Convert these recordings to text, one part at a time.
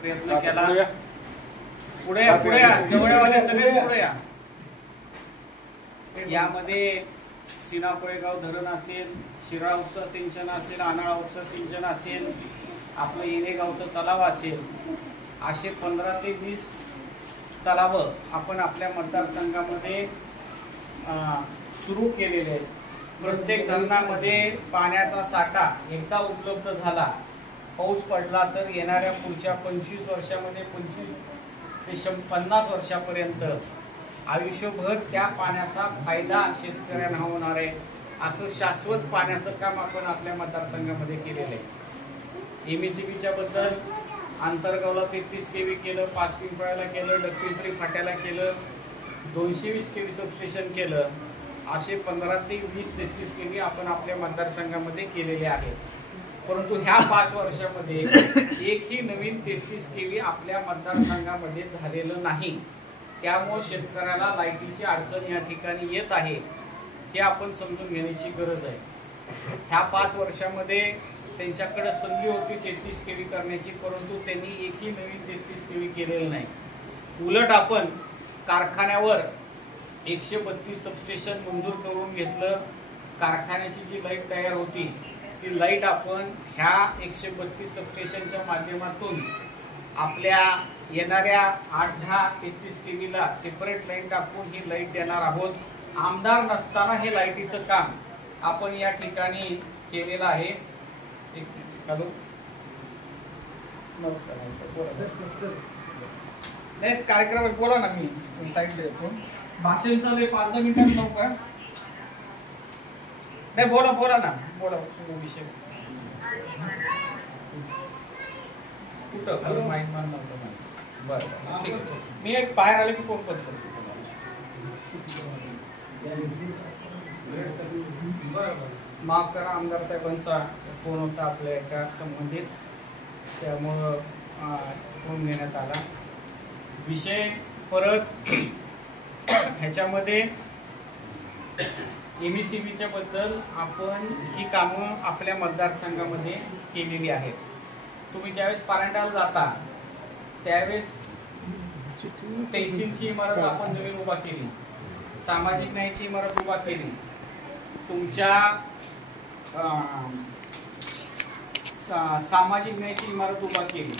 प्रयत्न केला। पुढे पुढे जवळवाले सगळे पुढे या। यामध्ये सीना कोळेगाव धरण असेल, शिराळा उपसा सिंचन असेल, आनाळा उपसा सिंचन असेल, आपलं येणेगावचं तलाव असेल, असे 15 ते 20 तलाव आपण आपल्या मतदारसंघामध्ये सुरू केलेले आहेत। प्रत्येक धरणामध्ये पाण्याचा साठा एकदा उपलब्ध झाला, पाऊस पडला तर येणाऱ्या पुढच्या 25 वर्षामध्ये 25 ते 50 वर्षापर्यंत आयुष्यभर त्या पाण्याचा फायदा शेतकऱ्यांना होणार आहे। असं शाश्वत पाण्याचं काम आपण आपल्या मतदारसंघामध्ये केलेलं आहे। एमएससीबीच्या बद्दल आंतरगावला 33 केव्ही केलं, 5 पिंपळाला केलं, डकपिंपरी फाट्याला केलं, 220 केव्ही सबस्टेशन केलं, असे 15 ते 20 33 केव्ही आपण आपल्या मतदारसंघामध्ये केलेले आहेत। परंतु ह्या 5 वर्षामध्ये एकही नवीन 33 केव्ही आपल्या मतदारसंघामध्ये झालेलं नाही। त्यामुळे शेतकऱ्याला लाईटीची अडचण या ठिकाणी येत आहे, हे आपण समजून घेण्याची गरज आहे। ह्या 5 वर्षामध्ये त्यांच्याकडे संधी होती 33 केव्ही करण्याची, परंतु त्यांनी एकही नवीन 33 केव्ही केलेलं नाही। उलट आपण कारखान्यावर 132 सबस्टेशन मंजूर करून घेतलं। कारखान्याची जी लाईट तयार होती ती लाईट आपण ह्या 132 सबस्टेशनच्या माध्यमातून आपल्या येणाऱ्या 8-10 33 केव्हीला सेपरेट लाईन टाकून ही लाईट देणार आहोत। आमदार नसताना हे लाईटीचं काम आपण या ठिकाणी केलेलं आहे। एक मिनिट, हॅलो, नमस्कार नमस्कार, बोला नाही कार्यक्रम बोला ना, मी साईडला येतो। भाषण चालू आहे, 5-10 मिनिटांत जाऊ का? नाही बोला बोला ना, बोला विषय कुठं माहिती मान नव्हतं। बरं ठीक आहे, मी एक बाहेर आले की फोन बंद करतो। माफ करा, आमदार साहेबांचा फोन होता आपल्या एका संबंधित, त्यामुळं फोन घेण्यात आला। विषय परत ह्याच्यामध्ये एमएससीबीच्या बद्दल आपण ही कामं आपल्या मतदारसंघामध्ये केलेली आहेत। तुम्ही ज्यावेळेस परांड्याला जाता त्यावेळेस तहसीलची इमारत आपण नवीन उभा केली, सामाजिक न्यायाची इमारत उभा केली, तुमच्या सामाजिक न्यायाची इमारत उभा केली,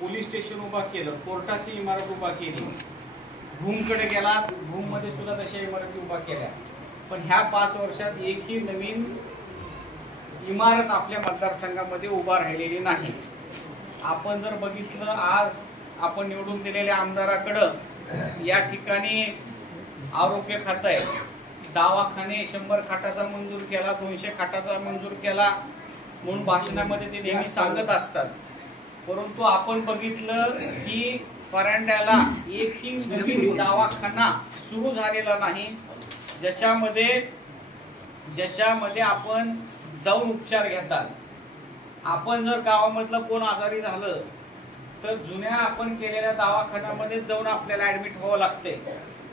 पोलीस स्टेशन उभा केलं, कोर्टाची इमारत उभा केली, भूमकडे गेला, भूममध्ये सुद्धा तशा इमारती उभा केल्या। पण ह्या 5 वर्षात एकही नवीन इमारत आपल्या मतदारसंघामध्ये उभा राहिलेली नाही। आपण जर बघितलं, आज आपण निवडून दिलेल्या आमदाराकडं या ठिकाणी आरोग्य खातं आहे, दवाखाने 100 खाटाचा मंजूर केला, 200 खाटाचा मंजूर केला म्हणून भाषणामध्ये ते नेहमी सांगत असतात। परंतु आपण बघितलं की परांड्याला एकही नवीन दवाखाना सुरू झालेला नाही, ज्याच्यामध्ये आपण जाऊन उपचार घेतात। आपण जर गावामधलं कोण आजारी झालं तर जुन्या आपण केलेल्या दवाखान्यामध्ये जाऊन आपल्याला ऍडमिट व्हावं लागते।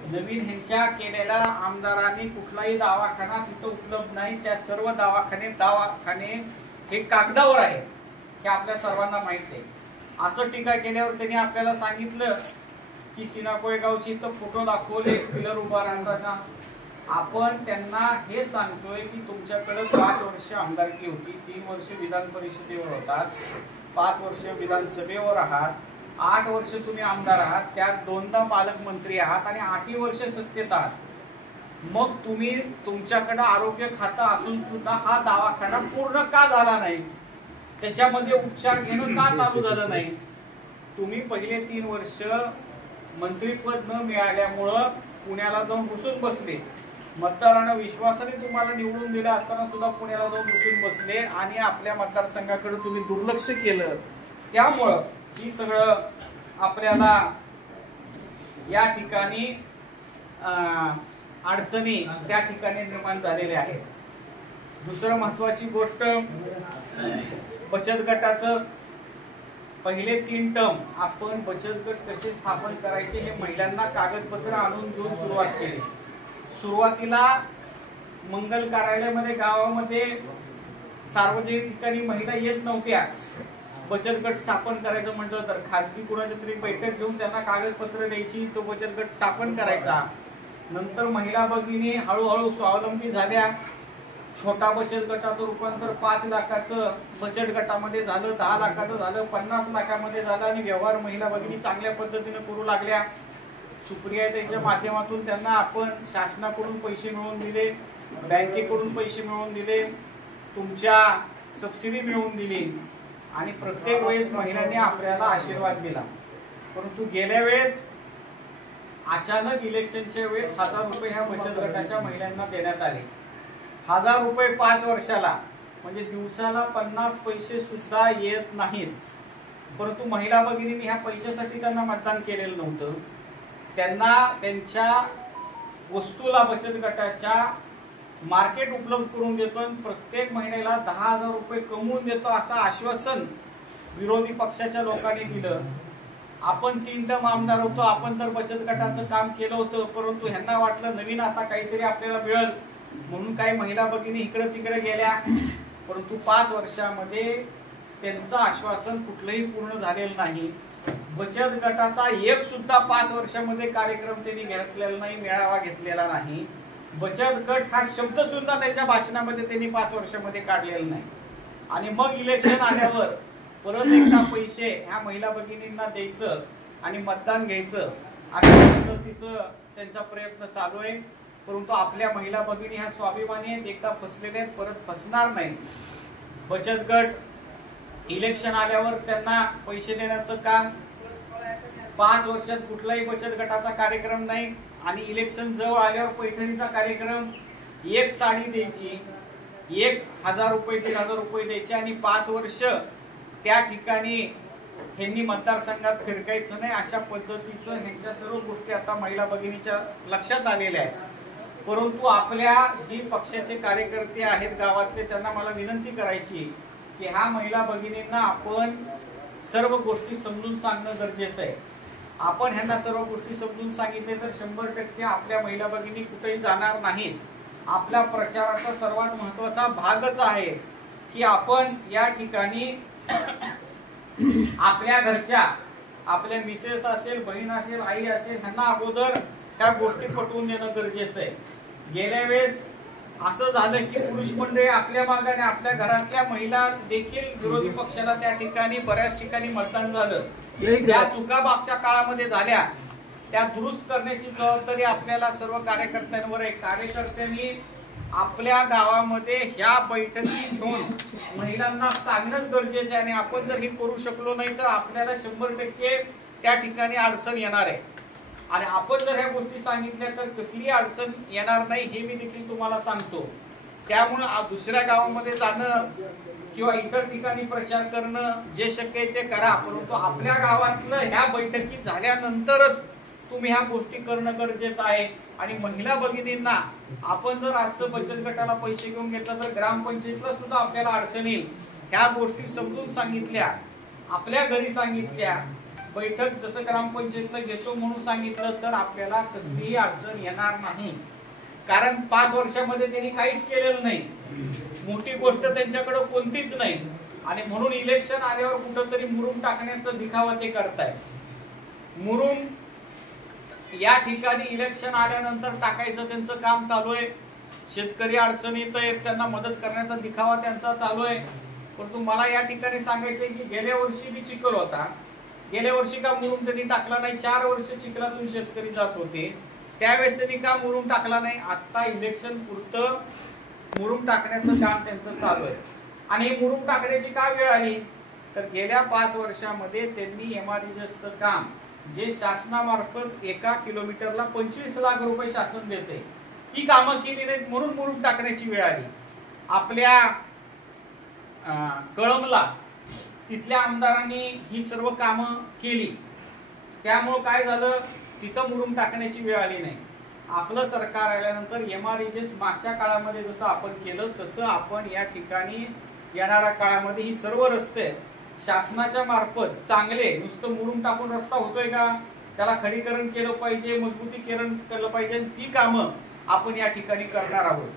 नवीन ह्यांच्या केलेल्या आमदारांनी कुठलाही दवाखाना तिथं उपलब्ध नाही। त्या सर्व दवाखाने हे कागदावर आहे, हे आपल्या सर्वांना माहित आहे। असं टीका केल्यावर त्यांनी आपल्याला सांगितलं की सीना कोळेगावची इथं फोटो दाखवले पिलर उभा राहताना। आपण त्यांना हे सांगतोय की तुमच्याकडे 5 वर्ष आमदारकी होती, 3 वर्ष विधान परिषदेवर होतात, 5 वर्ष विधानसभेवर आहात, 8 वर्ष तुम्ही आमदार आहात, त्यात 2दा पालकमंत्री आहात आणि 8 वर्ष सत्तेत आहात। मग तुम्ही तुमच्याकडे आरोग्य खातं असून सुद्धा हा दवाखाना पूर्ण का झाला नाही, त्याच्यामध्ये उपचार घेणं का चालू झालं नाही? तुम्ही पहिले 3 वर्ष मंत्रीपद न मिळाल्यामुळं पुण्याला जाऊन घुसून बसले, मतदारांना विश्वासाने तुम्हाला निवडून दिलं असताना सुद्धा पुण्याला जाऊन घुसून बसले आणि आपल्या मतदारसंघाकडे तुम्ही दुर्लक्ष केलं। त्यामुळं ही सगळं आपल्याला या ठिकाणी अडचणी त्या ठिकाणी निर्माण झालेल्या आहेत। दुसरं महत्वाची गोष्ट, बचत गटाचं पहिले 3 टर्म आपण बचत गट कसे स्थापन करायचे हे महिलांना कागदपत्र आणून देऊन सुरुवात केली। सुरुवातीला मंगल कार्यालयामध्ये गावामध्ये सार्वजनिक ठिकाणी महिला येत नव्हत्या, बचत गट स्थापन करायचं म्हटलं तर खासगी कुणाच्या तरी बैठक घेऊन त्यांना कागदपत्र द्यायची, तो बचत गट स्थापन करायचा. नंतर महिला भगिनी हळूहळू स्वावलंबी झाल्या. छोटा बचत गटाचं रूपांतर 5 लाखाचं बचत गटामध्ये झालं, 10 लाखाचं झालं, 50 लाखामध्ये झालं आणि व्यवहार महिला भगिनी चांगल्या पद्धतीने करू लागल्या. सुप्रियाताईच्या माध्यमातून त्यांना आपण शासनाकडून पैसे मिळवून दिले, बँकेकडून पैसे मिळवून दिले, तुमच्या सबसिडी मिळवून दिली आणि प्रत्येक वेळेस महिलांनी आपल्याला आशीर्वाद दिला. परंतु गेल्या वेळेस अचानक इलेक्शनच्या वेळेस 1000 रुपये ह्या बचत गटाच्या महिलांना देण्यात आले. 1000 रुपये 5 वर्षाला, म्हणजे दिवसाला 50 पैसे सुद्धा येत नाहीत. परंतु महिला भगिनींनी ह्या पैशासाठी त्यांना मतदान केलेलं नव्हतं. त्यांना त्यांच्या वस्तूला बचत गटाच्या मार्केट उपलब्ध करून देतो आणि प्रत्येक महिन्याला 10,000 रुपये कमवून देतो असं आश्वासन विरोधी पक्षाच्या लोकांनी दिलं. आपण 3 टर्म आमदार होतो, आपण तर बचत गटाचं काम केलं होतं, परंतु ह्यांना वाटलं नवीन आता काहीतरी आपल्याला मिळेल म्हणून काही महिला भगिनी इकडे तिकडे गेल्या. परंतु 5 वर्षामध्ये त्यांचं आश्वासन कुठलंही पूर्ण झालेलं नाही. बचत गटाचा एक सुद्धा 5 वर्षामध्ये कार्यक्रम त्यांनी घेतलेला नाही, मेळावा घेतलेला नाही. बचत गट हा शब्द सुद्धा त्यांच्या भाषणामध्ये त्यांनी 5 वर्षामध्ये काढलेला नाही. आणि मग इलेक्शन आल्यावर परत एकदा पैसे ह्या महिला भगिनींना द्यायचं आणि मतदान घ्यायचं अशा पद्धतीचं त्यांचा प्रयत्न चालू आहे. परंतु आपल्या महिला भगिनी ह्या स्वाभिमानी आहेत, एकदा फसलेले आहेत, परत फसणार नाही. बचत गट इलेक्शन आल्यावर त्यांना पैसे देण्याचं काम, 5 वर्षात कुठलाही बचत गटाचा कार्यक्रम नाही आणि इलेक्शन जवळ आल्यावर पैठणीचा कार्यक्रम, एक साडी द्यायची, 1000 रुपये 1500 रुपये द्यायचे आणि 5 वर्ष त्या ठिकाणी ह्यांनी मतदारसंघात फिरकायचं नाही अशा पद्धतीचं ह्यांच्या सर्व गोष्टी आता महिला भगिनीच्या लक्षात आलेल्या आहेत. परंतु आपल्या जी पक्षाचे कार्यकर्ते आहेत गावातले त्यांना मला विनंती करायची की ह्या महिला भगिनींना आपण सर्व गोष्टी समजून सांगणं गरजेचं आहे. आपण ह्यांना सर्व गोष्टी समजून सांगितले तर 100% आपल्या महिला भगिनी कुठेही जाणार नाहीत. आपल्या प्रचाराचा सर्वात महत्वाचा भागच आहे की आपण या ठिकाणी आपल्या घरच्या, आपल्या मिसेस असेल, बहीण असेल, आई असेल, ह्यांना अगोदर त्या गोष्टी पटवून देणं गरजेचं आहे. गेल्या वेळेस असं झालं की पुरुष मंडळी आपल्या मागाने, आपल्या घरातल्या महिला देखील विरोधी पक्षाला त्या ठिकाणी बऱ्याच ठिकाणी मतदान झालं. त्या चुका मागच्या काळामध्ये झाल्या, त्या दुरुस्त करण्याची जबाबदारी आपल्याला सर्व कार्यकर्त्यांवर आहे. कार्यकर्त्यांनी आपल्या गावामध्ये ह्या बैठकी घेऊन महिलांना सांगणं गरजेचं आहे आणि आपण जर हे करू शकलो नाही तर आपल्याला 100% त्या ठिकाणी अडचण येणार आहे. आणि आपण जर ह्या गोष्टी सांगितल्या तर कसली अडचण येणार नाही हे मी देखील तुम्हाला सांगतो. त्यामुळे दुसऱ्या गावामध्ये जाणं किंवा इतर ठिकाणी प्रचार करणं जे शक्य आहे ते करा, परंतु आपल्या गावातलं ह्या बैठकी झाल्यानंतरच तुम्ही ह्या गोष्टी करणं गरजेचं आहे. आणि महिला भगिनींना आपण जर असं बचत गटाला पैसे घेऊन घेतलं तर ग्रामपंचायतीला सुद्धा आपल्याला अडचण येईल. ह्या गोष्टी समजून सांगितल्या, आपल्या घरी सांगितल्या, बैठक जसं ग्रामपंचायतीला घेतो म्हणून सांगितलं तर आपल्याला कसलीही अडचण येणार नाही. कारण 5 वर्षामध्ये त्यांनी काहीच केलेलं नाही, मोठी गोष्ट त्यांच्याकडे कोणतीच नाही आणि म्हणून इलेक्शन आल्यावर कुठंतरी मुरुम टाकण्याचा दिखावा ते करताय. मुरुम या ठिकाणी इलेक्शन आल्यानंतर टाकायचं त्यांचं काम चालू आहे. शेतकरी अडचणीत आहेत, त्यांना मदत करण्याचा दिखावा त्यांचा चालू आहे. परंतु मला या ठिकाणी सांगायचंय की गेल्या वर्षी बी चिखल होता, गेल्या वर्षी का मुरुम त्यांनी टाकला नाही? 4 वर्ष चिखलातून शेतकरी जात होते, त्यावेळेस त्यांनी का मुरुम टाकला नाही? आता इलेक्शन पुरतं मुरुम टाकण्याचं काम त्यांचं चालू आहे. आणि मुरुम टाकण्याची का वेळ आली तर गेल्या 5 वर्षामध्ये त्यांनी एमआरईचं काम जे शासनामार्फत 1 किलोमीटरला 25 लाख रुपये शासन देते, ती कामं केली नाहीत म्हणून मुरुम टाकण्याची वेळ आली. आपल्या कळमला तिथल्या आमदारांनी ही सर्व कामं केली, त्यामुळे काय झालं, तिथं मुरुम टाकण्याची वेळ आली नाही. आपलं सरकार आल्यानंतर एमआरईजेस मागच्या काळामध्ये जसं आपण केलं तसं आपण या ठिकाणी येणाऱ्या काळामध्ये ही सर्व रस्ते शासनाच्या मार्फत चांगले, नुसतं मुरुम टाकून रस्ता होतोय का, त्याला खडीकरण केलं पाहिजे, मजबूतीकरण केलं पाहिजे, ती कामं आपण या ठिकाणी करणार आहोत.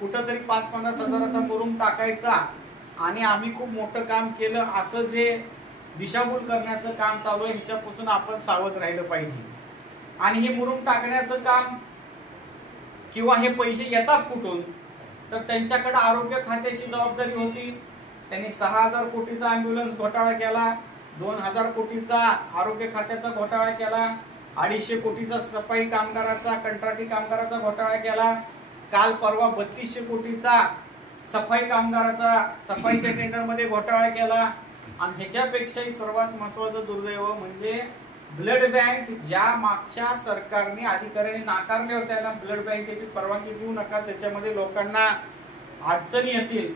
कुठंतरी 5-50 हजाराचा मुरुम टाकायचा आणि आम्ही खूप मोठं काम केलं असं जे दिशाभूल करण्याचं काम चालू आहे, ह्याच्यापासून आपण सावध राहिलं पाहिजे। आणि हे मुरुम टाकण्याचं काम किंवा हे पैसे येतात कुठून, तर त्यांच्याकडे आरोग्य खात्याची जबाबदारी होती। त्यांनी 6000 कोटीचा ॲम्ब्युलन्स घोटाळा केला, 2000 कोटीचा आरोग्य खात्याचा घोटाळा केला, 250 कोटीचा सफाई कामगाराचा कंत्राटी कामगाराचा घोटाळा केला, काल परवा 3200 कोटीचा सफाई कामगाराचा सफाईच्या टेंडरमध्ये घोटाळा केला। आणि ह्याच्यापेक्षाही सर्वात महत्त्वाचं दुर्दैव म्हणजे ब्लड बँक, ज्या मागच्या सरकारने अधिकाऱ्यांनी नाकारले होते त्याला ब्लड बँकेची परवानगी देऊ नका, त्याच्यामध्ये लोकांना अडचणी येतील,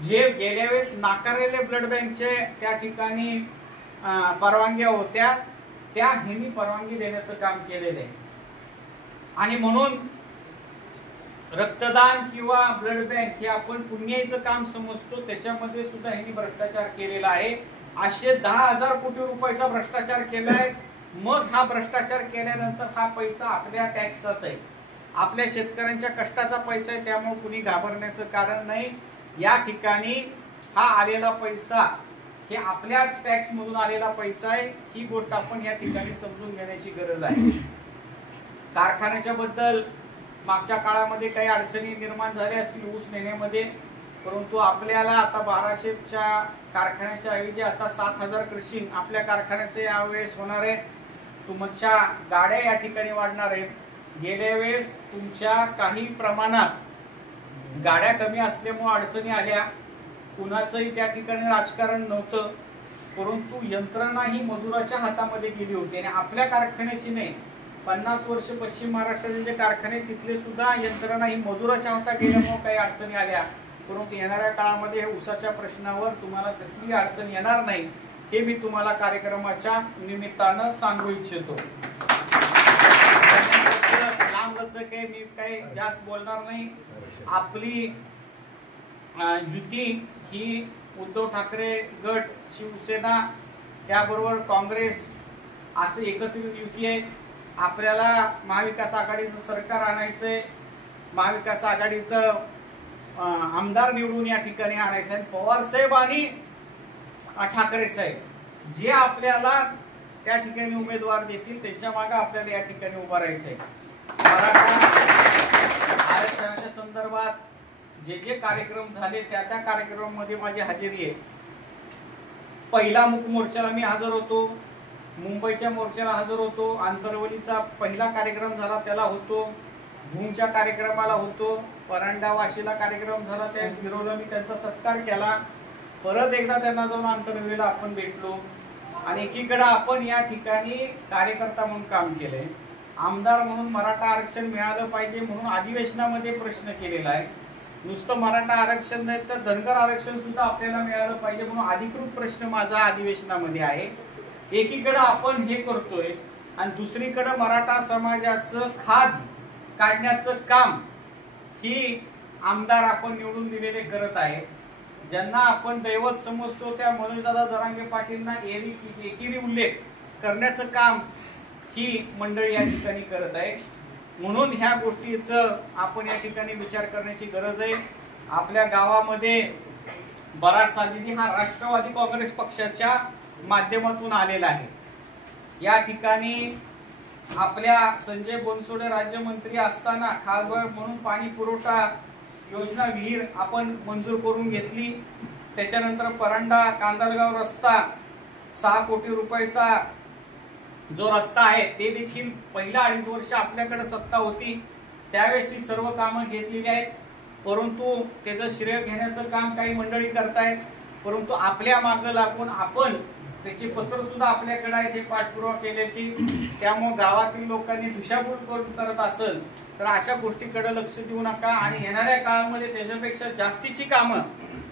जे गेल्या वेळेस नाकारलेले ब्लड बँकचे त्या ठिकाणी परवानग्या होत्या, त्या ह्यांनी परवानगी देण्याचं काम केलेलं आहे। आणि म्हणून रक्तदान किंवा ब्लड बँक हे आपण पुण्याचं काम समजतो, त्याच्यामध्ये सुद्धा ह्यांनी भ्रष्टाचार केलेला आहे। 10,000 कोटी रुपयाचा भ्रष्टाचार केलाय। मग हा भ्रष्टाचार केल्यानंतर हा पैसा आपल्या टॅक्सचाच आहे, आपल्या शेतकऱ्यांच्या कष्टाचा पैसा आहे, त्यामुळे कुणी घाबरण्याचं कारण नाही। या ठिकाणी हा आलेला पैसा हे आपल्याच टॅक्स मधून आलेला पैसा आहे, ही गोष्ट आपण या ठिकाणी समजून घेण्याची गरज आहे। कारखान्याच्या बद्दल मागच्या काळामध्ये काही अडचणी निर्माण झाल्या असतील ऊस नेण्यामध्ये, परंतु आपल्याला आता 1200च्या कारखान्याच्या ऐवजी आता 7000 क्रशिंग आपल्या कारखान्याचे यावेळेस होणार आहे। तुमच्या गाड्या या ठिकाणी वाढणार आहेत। गेल्या वेळेस तुमच्या काही प्रमाणात गाड्या कमी असल्यामुळे अडचणी आल्या, कुणाचंही त्या ठिकाणी राजकारण नव्हतं, परंतु यंत्रणा ही मजुराच्या हातामध्ये गेली होती। आणि आपल्या कारखान्याची नाही, 50 वर्ष पश्चिम महाराष्ट्राचे जे कारखाने तिथले सुद्धा यंत्रणा ही मजुराच्या हातात गेल्यामुळे काही अडचणी आल्या, परंतु येणाऱ्या काळामध्ये उसाच्या प्रश्नावर तुम्हाला कसली अडचण येणार नाही, हे मी तुम्हाला कार्यक्रमाच्या निमित्तानं सांगू इच्छितो। लांबच काही मी काही जास्त बोलणार नाही। आपली युती ही उद्धव ठाकरे गट, शिवसेना त्याबरोबर काँग्रेस असं एकत्रित युती आहे। आपल्याला महाविकास आघाडीचं सरकार आणायचंय, महाविकास आघाडीचं आमदार निवडून या ठिकाणी आणायचं आहे। पवार साहेब आणि ठाकरे साहेब जे आपल्याला त्या ठिकाणी उमेदवार देतील त्यांच्या मागे आपल्याला या ठिकाणी उभा राहायचंय। मराठा आरक्षणाच्या संदर्भात जे जे कार्यक्रम झाले त्या त्या कार्यक्रमामध्ये माझी हजेरी आहे। पहिला मुक मोर्चाला मी हजर होतो, मुंबईच्या मोर्चाला हजर होतो, आंतरवलीचा पहिला कार्यक्रम झाला त्याला होतो, भूमच्या कार्यक्रमाला होतो, परांडा वाशीला कार्यक्रम झाला त्यावेळेस गिरोला मी त्यांचा सत्कार केला। परत एकदा त्यांना जाऊन आंतरवलीला आपण भेटलो आणि एकीकडे आपण या ठिकाणी कार्यकर्ता म्हणून काम केलंय। आमदार म्हणून मराठा आरक्षण मिळालं पाहिजे म्हणून अधिवेशनामध्ये प्रश्न केलेला आहे। नुसतं मराठा आरक्षण नाही तर धनगर आरक्षण सुद्धा आपल्याला मिळालं पाहिजे म्हणून अधिकृत प्रश्न माझा अधिवेशनामध्ये आहे। एकीकडे आपण हे करतोय आणि दुसरीकडे मराठा समाजाचं खाज काढण्याचं काम ही आमदार आपण निवडून दिलेले करत आहे। ज्यांना आपण दैवत समजतो त्या मनोजदादा जरांगे पाटीलना एकेरी उल्लेख करण्याचं काम ही मंडळी या ठिकाणी करत आहे। म्हणून ह्या गोष्टीचं आपण या ठिकाणी विचार करण्याची गरज आहे। आपल्या गावामध्ये बराचसा निधी हा राष्ट्रवादी काँग्रेस पक्षाच्या माध्यमातून आलेला आहे। या ठिकाणी आपल्या संजय बनसोडे राज्यमंत्री असताना खासदार म्हणून पाणी पुरवठा योजना विहीर आपण मंजूर करून घेतली। त्याच्यानंतर परांडा कांदलगाव रस्ता 6 कोटी रुपयाचा जो रस्ता आहे ते देखील पहिला 2.5 वर्ष आपल्याकडे सत्ता होती त्यावेळेस ही सर्व कामं घेतलेली आहेत, परंतु त्याचं श्रेय घेण्याचं काम काही मंडळी करतायत, परंतु आपल्या मागे लागून आपण त्याची पत्र सुद्धा आपल्याकडे आहे ते पाठपुरावा केल्याची। त्यामुळे गावातील लोकांनी दिशाभूल करत असेल तर अशा गोष्टीकडे लक्ष देऊ नका आणि येणाऱ्या काळामध्ये त्याच्यापेक्षा जास्तीची कामं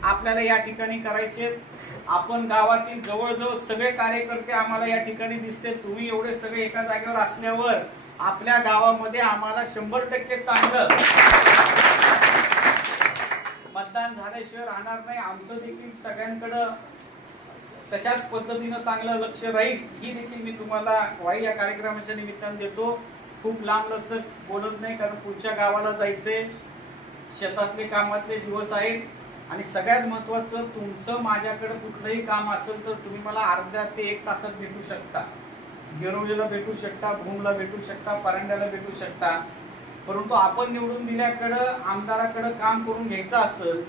आपल्याला या ठिकाणी करायची। आपण गावातील जवळजवळ सगळे कार्यकर्ते आम्हाला या ठिकाणी दिसते। तुम्ही एवढे सगळे एका जागेवर असल्यावर आपल्या गावामध्ये आम्हाला 100% चांगलं मतदान झाल्याशिवाय राहणार नाही। आमचं देखील सगळ्यांकडे तशाच पद्धतीनं चांगलं लक्ष राहील ही देखील मी तुम्हाला वाई या कार्यक्रमाच्या निमित्तानं देतो। खूप लांब लचक बोलत नाही कारण पुढच्या गावाला जायचंय, शेतातले कामातले दिवस आहेत। आणि सगळ्यात महत्वाचं, तुमचं माझ्याकडे कुठलंही काम असेल तर तुम्ही मला अर्ध्या ते 1 तासात भेटू शकता. गिरोलीला भेटू शकता, भूमला भेटू शकता, परांड्याला भेटू शकता. परंतु आपण निवडून दिल्याकडं आमदाराकडे काम करून घ्यायचं असेल,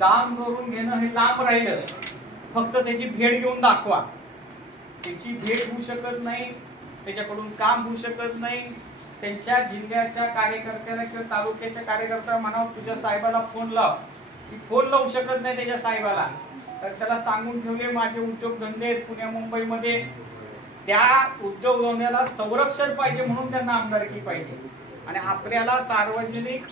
काम करून घेणं हे लांब राहिलं. फक्त त्याची भेट घेऊन दाखवा. त्याची भेट होऊ शकत नाही, त्याच्याकडून काम होऊ शकत नाही. त्यांच्या जिल्ह्याच्या कार्यकर्त्याला किंवा तालुक्याच्या कार्यकर्त्याला म्हणावं तुझ्या साहेबाला फोन लाव, ती फोन लावू शकत नाही त्याच्या साहेबाला. तर त्याला सांगून ठेवले माझे उद्योगधंदे आहेत पुण्या मुंबईमध्ये, त्या उद्योगधंद्याला संरक्षण पाहिजे म्हणून त्यांना आमदारकी पाहिजे. आणि आपल्याला सार्वजनिक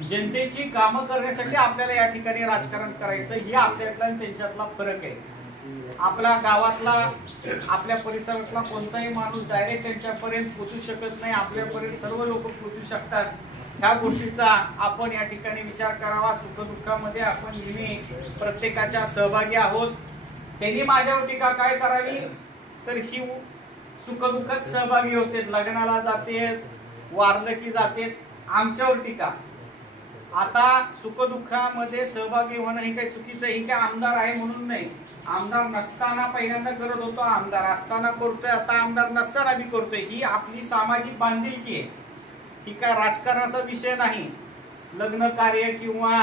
जनतेची कामं करण्यासाठी आपल्याला या ठिकाणी राजकारण करायचं, हे आपल्यातला आणि त्यांच्यातला फरक आहे. आपल्या गावातला, आपल्या परिसरातला कोणताही माणूस डायरेक्ट त्यांच्यापर्यंत पोहोचू शकत नाही, आपल्यापर्यंत सर्व लोक पोहोचू शकतात. ह्या गोष्टीचा आपण या ठिकाणी विचार करावा. सुखदुःखामध्ये आपण नेहमी प्रत्येकाच्या सहभागी आहोत. त्यांनी माझ्यावर टीका काय करावी, तर ही सुखदुःखात सहभागी होते, लग्नाला जाते, वारलं की जाते, आमच्यावर टीका. आता सुखदुःखामध्ये सहभागी होणं हे काही चुकीचं, हे काय आमदार आहे म्हणून नाही. आमदार नसताना पहिल्यांदा करत होतो, आमदार असताना करतोय, आता आमदार नसताना बी करतोय. ही आपली सामाजिक बांधिलकी आहे, ही काय राजकारणाचा विषय नाही. लग्न कार्य किंवा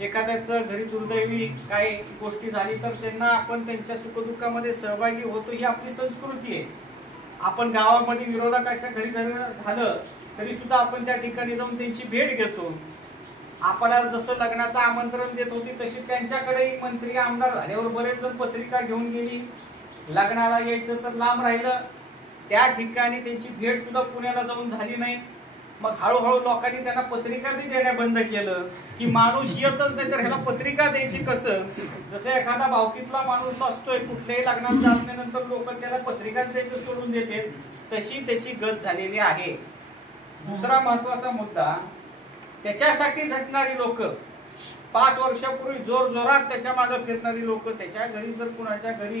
एखाद्याचं घरी दुर्दैवी काही गोष्टी झाली तर त्यांना आपण त्यांच्या सुखदुःखामध्ये सहभागी होतो, ही आपली संस्कृती आहे. आपण गावामध्ये विरोधकाच्या घरी झालं तरी सुद्धा आपण त्या ठिकाणी जाऊन त्यांची भेट घेतो. आपल्याला जसं लग्नाचं आमंत्रण देत होती तशी त्यांच्याकडे मंत्री आमदार झाल्यावर बरेच जण पत्रिका घेऊन गेली. लग्नाला यायचं तर लांब राहिलं, त्या ठिकाणी त्यांची भेट सुद्धा पुण्याला जाऊन झाली नाही. मग हळूहळू लोकांनी त्यांना पत्रिका बी देणं बंद केलं की माणूस येतच नाही तर ह्याला पत्रिका द्यायची कसं. जसं एखादा भावकीतला माणूस असतोय, कुठल्याही लग्नात जाण्यानंतर लोक त्याला पत्रिकाच द्यायचं सोडून देते, तशी त्याची गत झालेली आहे. दुसरा महत्वाचा मुद्दा, त्याच्यासाठी झटणारी लोक, 5 वर्षापूर्वी जोर जोरात त्याच्या मागे फिरणारी लोक, त्याच्या घरी जर कुणाच्या घरी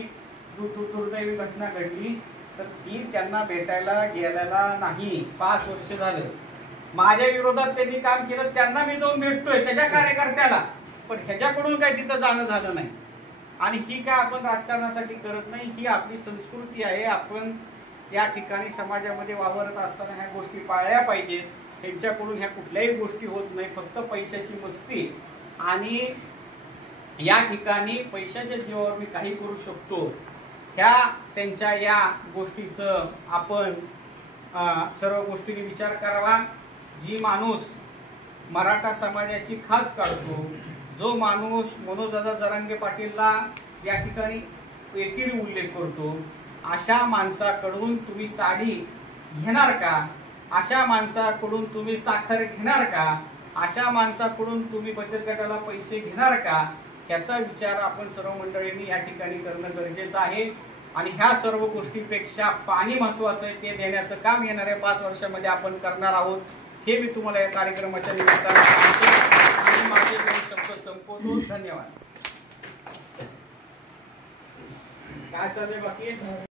दुर्दैवी घटना घडली तर ती त्यांना भेटायला गेलेला नाही. 5 वर्ष झालं. माझ्या विरोधात त्यांनी काम केलं, त्यांना मी जाऊन भेटतोय त्याच्या कार्यकर्त्याला, पण ह्याच्याकडून काही तिथं जाणं झालं नाही. आणि ही काय आपण राजकारणासाठी करत नाही, ही आपली संस्कृती आहे. आपण या ठिकाणी समाजामध्ये वावरत असताना ह्या गोष्टी पाळल्या पाहिजेत. त्यांच्याकडून ह्या कुठल्याही गोष्टी होत नाही, फक्त पैशाची मस्ती. आणि या ठिकाणी पैशाच्या जीवावर मी काही करू शकतो, ह्या त्यांच्या या गोष्टीचं आपण सर्व गोष्टींनी विचार करावा. जी माणूस मराठा समाजाची खास काढतो, जो माणूस मनोजदादा जरांगे पाटीलला या ठिकाणी एकेरी उल्लेख करतो, अशा माणसाकडून तुम्ही साडी घेणार का? अशा माणसाकडून तुम्ही साखर घेणार का? अशा माणसाकडून तुम्ही बचत गटाला पैसे घेणार का? याचा विचार आपण सर्व मंडळींनी या ठिकाणी करणं गरजेचं आहे. आणि ह्या सर्व गोष्टींपेक्षा पाणी महत्वाचं आहे, ते देण्याचं काम येणाऱ्या 5 वर्षामध्ये आपण करणार आहोत, हे मी तुम्हाला या कार्यक्रमाच्या निमित्तानं सांगतो. आणि माझे 2 शब्द संपवतो. धन्यवाद. काय चाललंय बाकी?